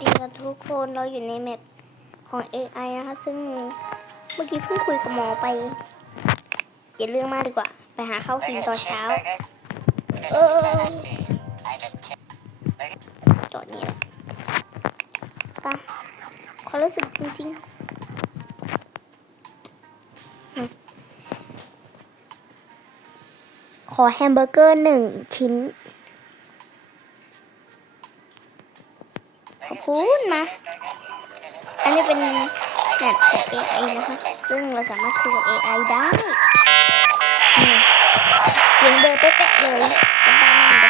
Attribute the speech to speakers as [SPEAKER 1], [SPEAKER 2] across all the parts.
[SPEAKER 1] ดีกันทุกคนเราอยู่ในแมปของ AI นะคะซึ่งเมื่อกี้เพิ่งคุยกับหมอไปอย่าเรื่องมากดีกว่า ไปหาข้าวกินตอนเช้าเออตอนนี้ไปะความรู้สึกจริงๆ ขอแฮมเบอร์เกอร์หนึ่งชิ้นขอบคุณมา อันนี้เป็นแหบบเอไอนะคะ ซึ่งเราสามารถคุยกับเอไอได้ เสียงเดอร์เป๊ะเลยจำได้ไหม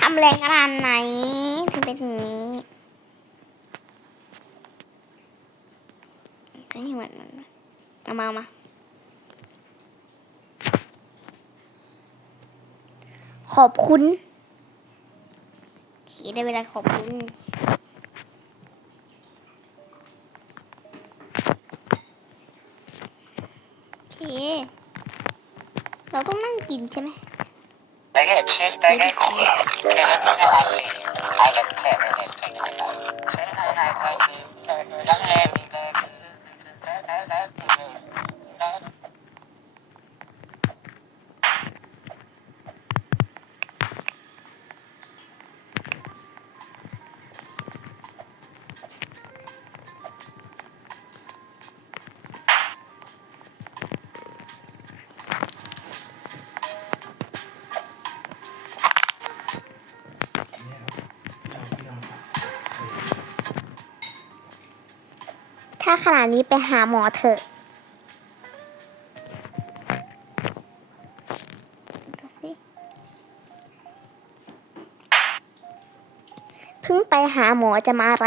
[SPEAKER 1] ทำแรงขนาดไหนทำเป็นนี้ก็ยังเหมืนกเอามามาขอบคุณขี่ได้เวลาขอบคุณขี่เราต้องนั่งกินใช่ไหมได้แค่นขี่อ้เไริงน้าขนาดนี้ไปหาหมอเถอะเพิ่งไปหาหมอจะมาอะไร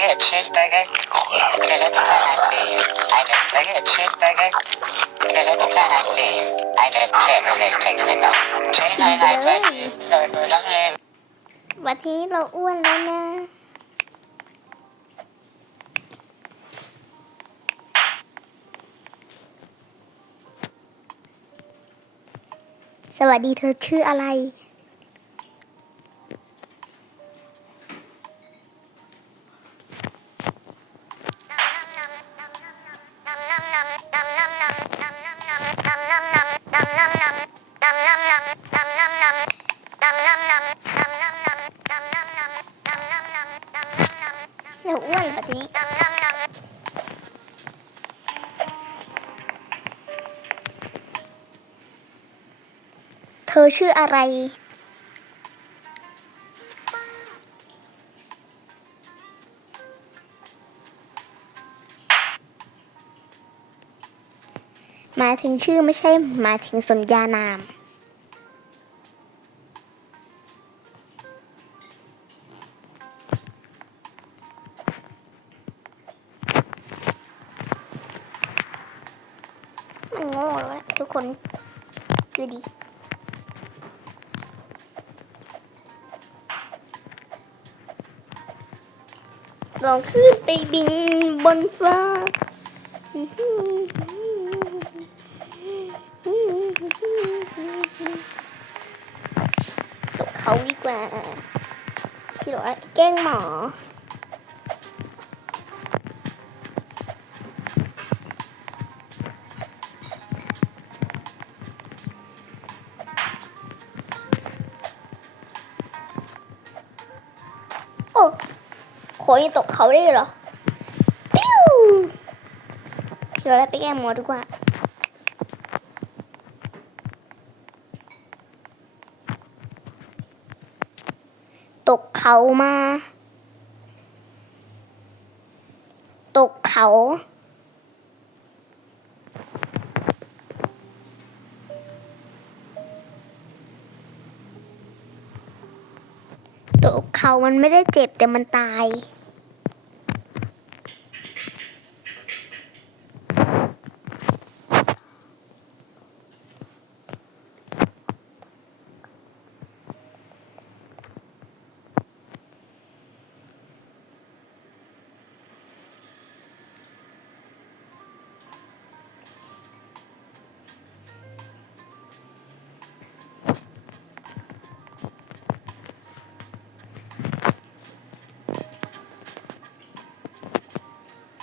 [SPEAKER 1] I get a cheeseburger? Cause every time I see you, I just I get a cheeseburger. Cause every time I see you, I just can't resist tingling them. Change my life, but วันนี้เราอ้วนแล้วนะสวัสดีเธอชื่ออะไรกะทิเธอชื่ออะไรหมายถึงชื่อไม่ใช่หมายถึงสมญานามโง่แล้วทุกคนคืดี ลองขึ้นไปบินบนฟ้าตกเขาดีกว่าที่ร้อยแก้งหมอคยตกเขาได้หรอปิ้วเราไปแก้หมอดีกว่า ตกเขามา ตกเขา ตกเขามันไม่ได้เจ็บแต่มันตาย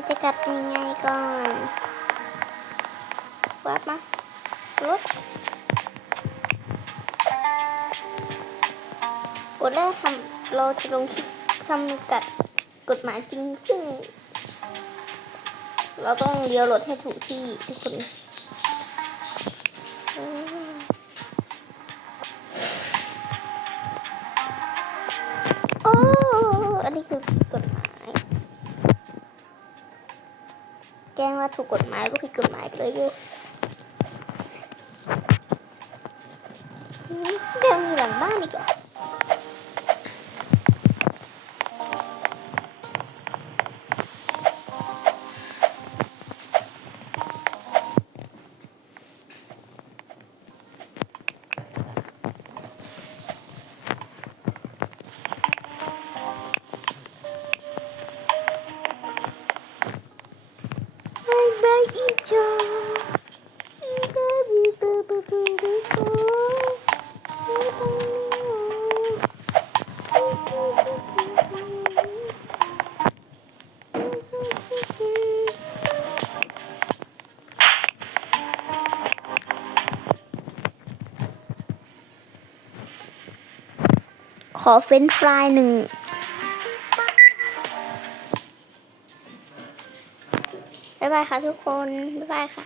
[SPEAKER 1] ีจะกลับยังไงก่อนวัดมาลุกกดแด้ทำเราจะลงทลิทำกัดกฎหมายจริงซึ่งเราต้องเดียวรถให้ถูกที่ทุกคนจ้งว่าถูกกฎหมายก็ผิดกฎหมายเลยยูเดี๋ยวมีหลังบ้านอีกอ่ะขอเฟ้นฟรายหนึ่งบ๊ายบายค่ะทุกคน บ๊ายบายค่ะ